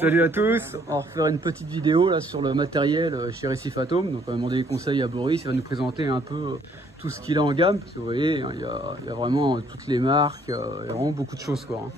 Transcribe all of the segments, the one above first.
Salut à tous, on va refaire une petite vidéo là sur le matériel chez Récif Atome. Donc on va demander des conseils à Boris, il va nous présenter un peu tout ce qu'il a en gamme. Parce que vous voyez, il y a vraiment toutes les marques, il y a vraiment beaucoup de choses quoi.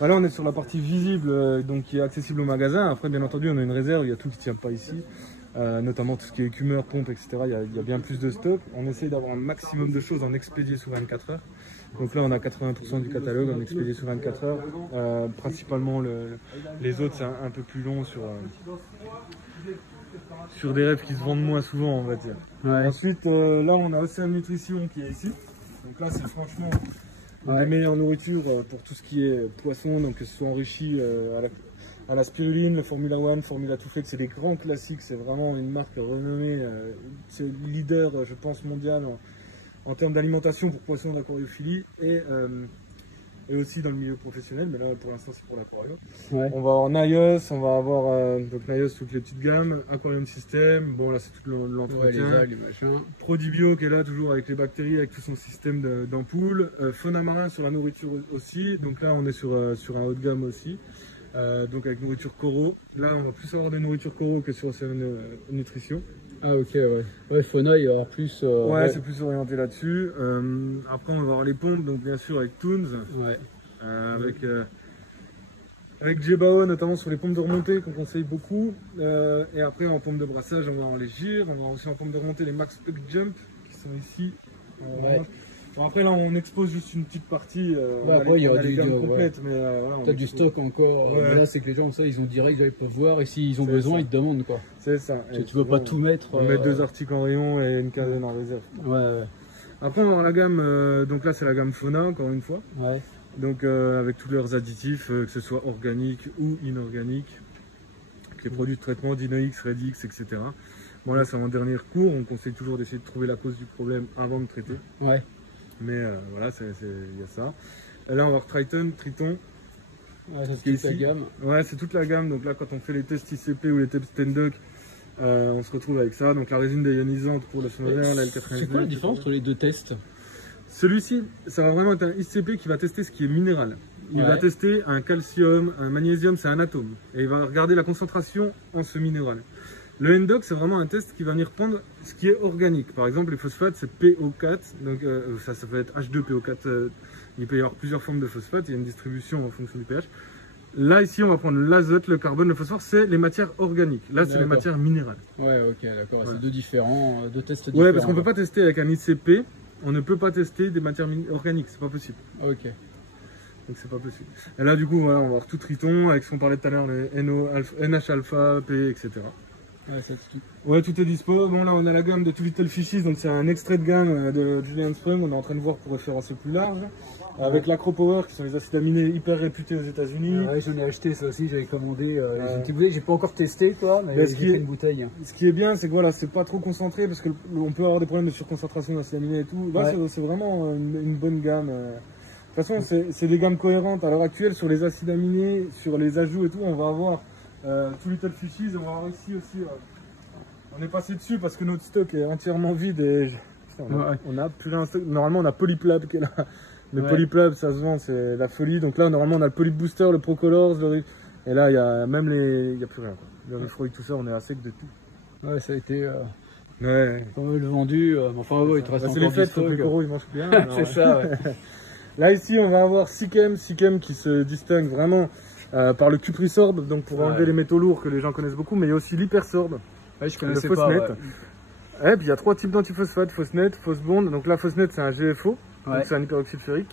Là on est sur la partie visible, donc qui est accessible au magasin. Après bien entendu on a une réserve, il y a tout qui ne tient pas ici. Notamment tout ce qui est écumeur, pompe, etc. Il y a bien plus de stock. On essaye d'avoir un maximum de choses en expédié sous 24 heures. Donc là on a 80% du catalogue en expédié sous 24 heures. Principalement les autres c'est un peu plus long sur des rêves qui se vendent moins souvent on va dire. Ouais. Ensuite là on a Océan Nutrition qui est ici. Donc là c'est franchement la meilleure nourriture pour tout ce qui est poisson, donc que ce soit enrichi à la spiruline, le Formula One, Formula Two Flex, c'est des grands classiques, c'est vraiment une marque renommée, c'est leader je pense mondial en termes d'alimentation pour poissons d'aquariophilie et aussi dans le milieu professionnel, mais là pour l'instant c'est pour l'aquarium. Ouais. On va avoir Naios, on va avoir donc Naios toutes les petites gammes, Aquarium System, bon là c'est tout l'entretien, les algues, les machins. Prodibio qui est là toujours avec les bactéries, avec tout son système d'ampoules, Fauna Marin sur la nourriture aussi, donc là on est sur un haut de gamme aussi. Donc avec nourriture Coro. Là on va plus avoir des nourritures Coro que sur Océan Nutrition. Ah ok ouais. Ouais Fauna il va y avoir plus... ouais c'est plus orienté là-dessus. Après on va avoir les pompes, donc bien sûr avec Toons. Ouais. Avec Jebao notamment sur les pompes de remontée qu'on conseille beaucoup. Et après en pompe de brassage on va avoir les Gires. On va avoir aussi en pompe de remontée les Max Puck Jump qui sont ici. Ouais. Bon, après là on expose juste une petite partie, il y a des gammes complètes, mais t'as du stock encore, mais là c'est que les gens ça, ils ont direct, ils peuvent voir et s'ils ont besoin ils te demandent quoi. C'est ça. Tu veux pas tout mettre. On met 2 articles en rayon et une quinzaine en réserve. Ouais. Après on va avoir la gamme, donc là c'est la gamme Fauna encore une fois. Ouais. Donc avec tous leurs additifs, que ce soit organiques ou inorganiques, avec les produits de traitement Dinox, Redix, etc. Bon là c'est en dernier recours, on conseille toujours d'essayer de trouver la cause du problème avant de traiter. Ouais. Mais voilà, il y a ça. Et là, on va voir Triton. Ouais, c'est toute la gamme. Ouais, c'est toute la gamme. Donc là, quand on fait les tests ICP ou les tests Tendoc, on se retrouve avec ça. Donc la résine déionisante pour le sondaire, la L99. C'est quoi la différence entre les deux tests? Celui-ci, ça va vraiment être un ICP qui va tester ce qui est minéral. Il va tester un calcium, un magnésium, c'est un atome. Et il va regarder la concentration en ce minéral. Le NDOC, c'est vraiment un test qui va venir prendre ce qui est organique. Par exemple, les phosphates, c'est PO4. Donc, ça peut être H2PO4. Il peut y avoir plusieurs formes de phosphate. Il y a une distribution en fonction du pH. Là, ici, on va prendre l'azote, le carbone, le phosphore. C'est les matières organiques. Là, c'est les matières minérales. Ouais, ok, d'accord. Ouais. C'est deux tests différents. Ouais, parce qu'on ne peut pas tester avec un ICP. On ne peut pas tester des matières organiques. C'est pas possible. Ok. Donc, c'est pas possible. Et là, du coup, voilà, on va voir tout Triton avec ce qu'on parlait tout à l'heure, les NH-alpha, P, etc. Ouais, tout est dispo. Bon, là, on a la gamme de Too Little Fishies, donc c'est un extrait de gamme de Julian Sprung. On est en train de voir pour référencer plus large. Avec l'Acropower, qui sont les acides aminés hyper réputés aux États-Unis. Ouais, j'en ai acheté ça aussi, j'avais commandé. J'ai pas encore testé, toi, mais j'ai pris une bouteille. Ce qui est bien, c'est que voilà, c'est pas trop concentré parce qu'on peut avoir des problèmes de surconcentration d'acides aminés et tout. Là, c'est vraiment une bonne gamme. De toute façon, c'est des gammes cohérentes. À l'heure actuelle, sur les acides aminés, sur les ajouts et tout, on va avoir. Too Little Fishies, on va voir ici aussi. On est passé dessus parce que notre stock est entièrement vide et on a plus rien en stock. Normalement, on a Polyplab qui est là. Mais Polyplab, ça se vend, c'est la folie. Donc là, normalement, on a le Polyp Booster, le Procolors, et là, il y a même il y a plus rien. Le Refroid, tout ça, on est à sec de tout. Ouais, ça a été pas mal vendu. Enfin, il te reste encore c'est les fêtes, les coraux, ils mangent plus rien. C'est ça. Là, ici, on va avoir Sikkem qui se distingue vraiment. Par le Cuprisorb, donc pour enlever les métaux lourds que les gens connaissent beaucoup, mais il y a aussi l'Hypersorb, je connaissais le Phosnet. Pas. Et puis il y a 3 types d'antiphosphate, Phosnet, Phosbond. Donc là, Phosnet c'est un GFO, donc c'est un hyperoxyde ferrique.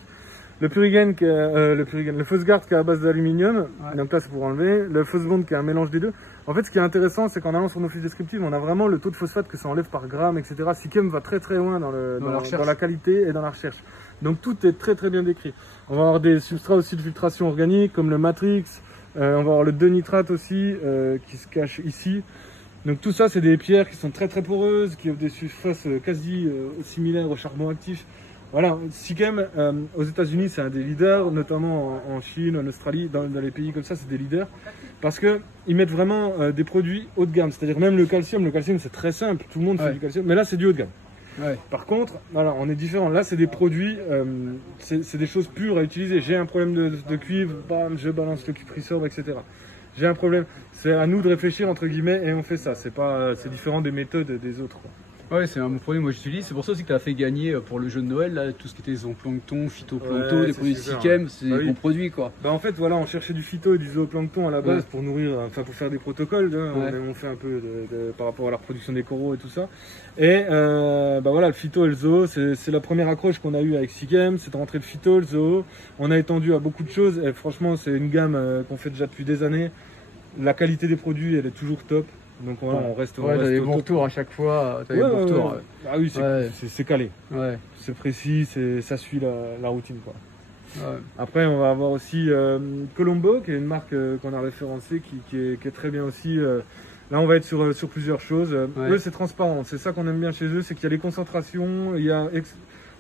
Le Purigen, le Phosgard qui est à base d'aluminium, donc là c'est pour enlever. Le Phosbond qui est un mélange des deux. En fait, ce qui est intéressant, c'est qu'en allant sur nos fiches descriptives, on a vraiment le taux de phosphate que ça enlève par gramme, etc. Sikkem va très très loin dans la qualité et dans la recherche. Donc tout est très très bien décrit. On va avoir des substrats aussi de filtration organique comme le Matrix, on va avoir le 2-nitrate aussi qui se cache ici. Donc tout ça c'est des pierres qui sont très très poreuses, qui ont des surfaces quasi similaires au charbon actif. Voilà, Sikkem aux États-Unis c'est un des leaders, notamment en Chine, en Australie, dans les pays comme ça c'est des leaders. Parce qu'ils mettent vraiment des produits haut de gamme, c'est-à-dire même le calcium c'est très simple, tout le monde fait du calcium, mais là c'est du haut de gamme. Ouais. Par contre, voilà, on est différent. Là, c'est des produits, c'est des choses pures à utiliser. J'ai un problème de cuivre, bam, je balance le cuprissor, etc. J'ai un problème. C'est à nous de réfléchir, entre guillemets, et on fait ça. C'est différent des méthodes des autres, quoi. Ouais, c'est un bon produit, moi j'utilise. C'est pour ça aussi que tu as fait gagner pour le jeu de Noël, là, tout ce qui était zooplancton, phytoplancton, Ouais, des produits super, Sichem, ouais. c'est des bons produits quoi. Bah en fait, voilà, on cherchait du phyto et du zooplancton à la base pour nourrir, enfin pour faire des protocoles. On fait un peu par rapport à la reproduction des coraux et tout ça. Et bah voilà, le phyto et le zoo, c'est la première accroche qu'on a eue avec Sichem, c'est de rentrer le phyto, le zoo. On a étendu à beaucoup de choses et franchement, c'est une gamme qu'on fait déjà depuis des années. La qualité des produits, elle est toujours top. Donc voilà, on reste. Ouais, t'as des bons retours à chaque fois. T'as des bons retours. Ah oui, c'est calé. Ouais. C'est précis, ça suit la routine, quoi. Ouais. Après, on va avoir aussi Colombo, qui est une marque qu'on a référencée, qui est très bien aussi. Là, on va être sur plusieurs choses. Eux, c'est transparent. C'est ça qu'on aime bien chez eux, c'est qu'il y a les concentrations.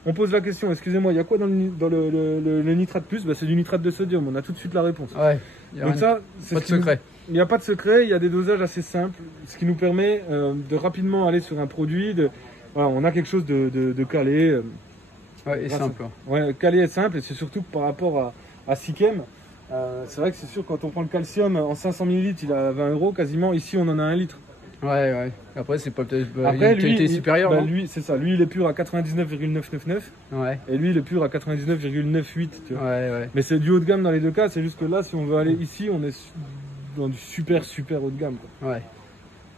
On pose la question, excusez-moi, il y a quoi dans le nitrate plus? Bah, c'est du nitrate de sodium. On a tout de suite la réponse. Ouais. Donc ça, pas de secret. Il n'y a pas de secret, il y a des dosages assez simples, ce qui nous permet de rapidement aller sur un produit. Voilà, on a quelque chose de calé. Ouais, et simple. Ouais, calé et simple, et c'est surtout par rapport à Sichem. C'est vrai que c'est sûr, quand on prend le calcium en 500 ml, il a 20 € quasiment. Ici, on en a 1 litre. Ouais. Après, c'est pas peut-être une qualité supérieure. Lui, c'est ça. Lui, il est pur à 99,999. Ouais. Et lui, il est pur à 99,98. Tu vois. Ouais. Mais c'est du haut de gamme dans les deux cas. C'est juste que là, si on veut aller ici, on est dans du super haut de gamme, quoi. Ouais.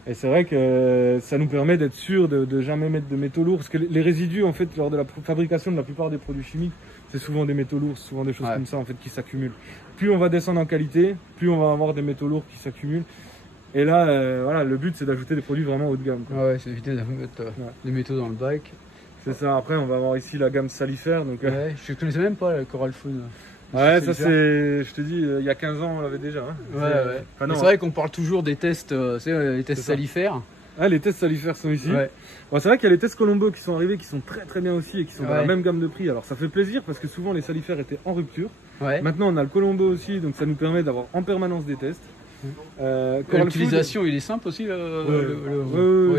Et c'est vrai que ça nous permet d'être sûr de jamais mettre de métaux lourds. Parce que les résidus, en fait, lors de la fabrication de la plupart des produits chimiques, c'est souvent des métaux lourds, souvent des choses comme ça, en fait, qui s'accumulent. Plus on va descendre en qualité, plus on va avoir des métaux lourds qui s'accumulent. Et là, voilà, le but, c'est d'ajouter des produits vraiment haut de gamme, quoi. Ouais, c'est éviter de mettre des métaux dans le bac. C'est ça. Après, on va avoir ici la gamme salifère. Donc, ouais, je connaissais même pas le Coral Food. Ouais, ça c'est, je te dis, il y a 15 ans on l'avait déjà. Hein. Ouais. Enfin, c'est vrai qu'on parle toujours des tests, les tests salifères. Ah, les tests salifères sont ici. Ouais. Bon, c'est vrai qu'il y a les tests Colombo qui sont arrivés, qui sont très bien aussi et qui sont dans la même gamme de prix. Alors ça fait plaisir parce que souvent les salifères étaient en rupture. Ouais. Maintenant on a le Colombo aussi, donc ça nous permet d'avoir en permanence des tests. L'utilisation, il est simple aussi. Non,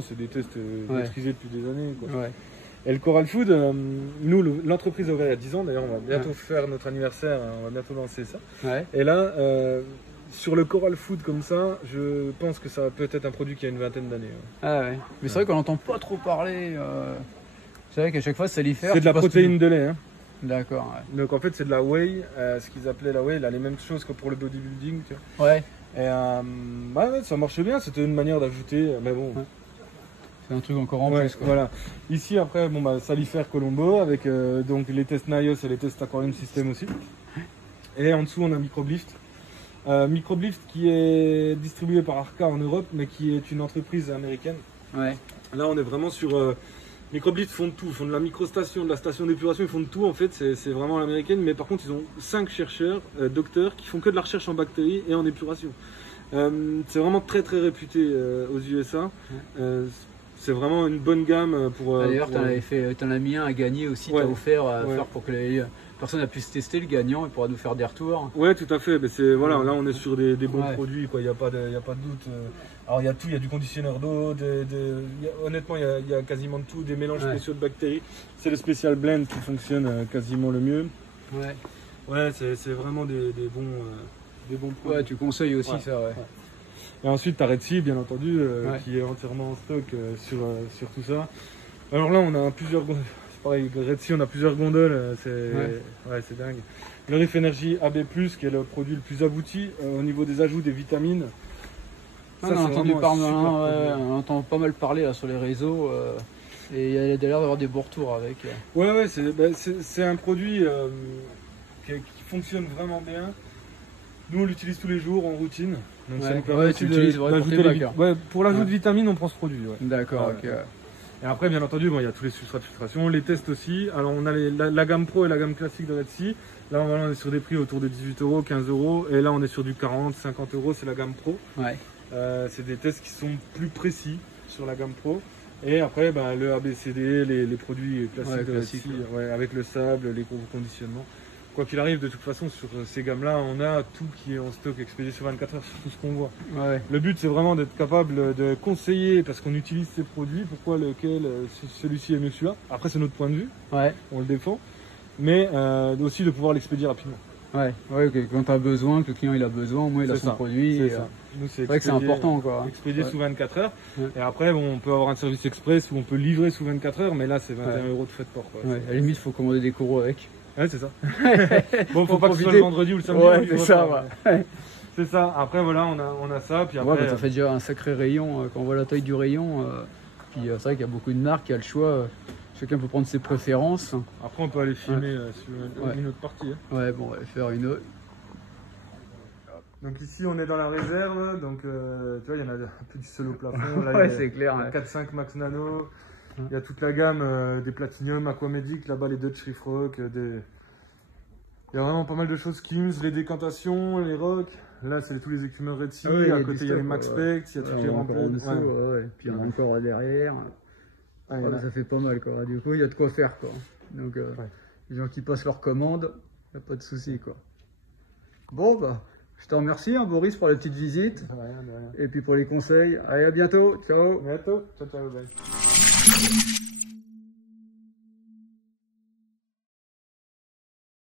c'est des tests maîtrisés depuis des années, quoi. Ouais. Et le Coral Food, nous, l'entreprise a ouvert il y a 10 ans, d'ailleurs, on va bientôt faire notre anniversaire, on va bientôt lancer ça. Ouais. Et là, sur le Coral Food comme ça, je pense que ça peut être un produit qui a une vingtaine d'années. Ouais. Ah ouais. Mais c'est vrai qu'on n'entend pas trop parler. C'est vrai qu'à chaque fois, salifère. C'est de la protéine de lait. Hein. D'accord. Ouais. Donc en fait, c'est de la whey, ce qu'ils appelaient la whey, là, les mêmes choses que pour le bodybuilding. Tu vois. Ouais. Et ça marche bien, c'était une manière d'ajouter, mais bon. Ouais. C'est un truc encore en plus, quoi. Voilà. Ici après, salifère Colombo avec donc les tests Nios et les tests Aquarium System aussi. Et en dessous on a Microblift. Microblift qui est distribué par Arca en Europe, mais qui est une entreprise américaine. Ouais. Là on est vraiment sur Microblift font de tout, ils font de la microstation, de la station d'épuration, ils font de tout en fait. C'est vraiment l'américaine, mais par contre ils ont 5 chercheurs, docteurs qui font que de la recherche en bactéries et en épuration. C'est vraiment très réputé aux USA. C'est vraiment une bonne gamme pour. D'ailleurs, t'en as mis un à gagner aussi, t'as offert faire pour que les personnes puissent tester le gagnant et pourra nous faire des retours. Ouais, tout à fait. Mais voilà, là on est sur des bons produits, quoi. Il n'y a pas de doute. Alors il y a tout, il y a du conditionneur d'eau, honnêtement il y a quasiment de tout, des mélanges spéciaux de bactéries. C'est le Special Blend qui fonctionne quasiment le mieux. Ouais, c'est vraiment des bons produits. Ouais, tu conseilles aussi ça, ouais. Et ensuite, tu as Red Sea, bien entendu, qui est entièrement en stock sur tout ça. Alors là, on a plusieurs gondoles. C'est pareil, Red Sea, on a plusieurs gondoles. C'est dingue. Le Reef Energy AB+, qui est le produit le plus abouti au niveau des ajouts des vitamines. Ça, on entend pas mal parler là, sur les réseaux. Et il y a l'air d'avoir des bons retours avec. Ouais, c'est un produit qui fonctionne vraiment bien. Nous, on l'utilise tous les jours en routine. Donc ça nous permet pour l'ajout de vitamines, on prend ce produit. Ouais. D'accord, ok. Et après, bien entendu, il y a tous les substrats de filtration, les tests aussi. Alors, on a la gamme Pro et la gamme classique de Red Sea. Là, on est sur des prix autour de 18 €, 15 €. Et là, on est sur du 40, 50 €. C'est la gamme Pro. Ouais. C'est des tests qui sont plus précis sur la gamme Pro. Et après, le ABCD, les produits classiques de Red Sea, avec le sable, les conditionnements. quoi qu'il arrive, de toute façon, sur ces gammes-là, on a tout qui est en stock expédié sur 24 heures, sur tout ce qu'on voit. Ouais. Le but, c'est vraiment d'être capable de conseiller, parce qu'on utilise ces produits, pourquoi celui-ci est mieux que celui-là. Après, c'est notre point de vue, on le défend, mais aussi de pouvoir l'expédier rapidement. Ouais, okay. Quand tu as besoin, que le client il a besoin, au moins il a son produit. C'est ça. Nous, c'est vrai que c'est important, quoi. Expédié sous 24 heures. Et après, bon, on peut avoir un service express où on peut livrer sous 24 heures, mais là, c'est 21 € de frais de port. Quoi. À la limite, il faut commander des coraux avec. Ouais, c'est ça. Bon, faut pas que ce soit le vendredi ou le samedi. Ouais, c'est ça, C'est ça. Après, voilà, on a ça. Puis après, ça fait déjà un sacré rayon. Quand on voit la taille du rayon, puis c'est vrai qu'il y a beaucoup de marques, il y a le choix. Chacun peut prendre ses préférences. Après, on peut aller filmer sur une autre partie. Hein. Ouais, bon, on va faire une autre. Donc ici, on est dans la réserve. Donc, tu vois, il y en a un peu du sol au plafond. Là, c'est clair. 4-5 Max Nano. Il y a toute la gamme des Platinum, Aquamedic, là-bas les Dutch Reef Rock. Il y a vraiment pas mal de choses. Skims, les décantations, les rocks. Là, c'est tous les écumeurs Red Sea. À côté, il y a les Max Spect, il y a toutes les remplaises. Puis il y en a encore derrière. Ça fait pas mal, quoi. Du coup, il y a de quoi faire, quoi. Donc, les gens qui passent leur commande, il n'y a pas de souci, quoi. Bon, bah, je te remercie, hein, Boris, pour la petite visite. De rien. Et puis pour les conseils. Allez, à bientôt. Ciao. À bientôt. Ciao, bye.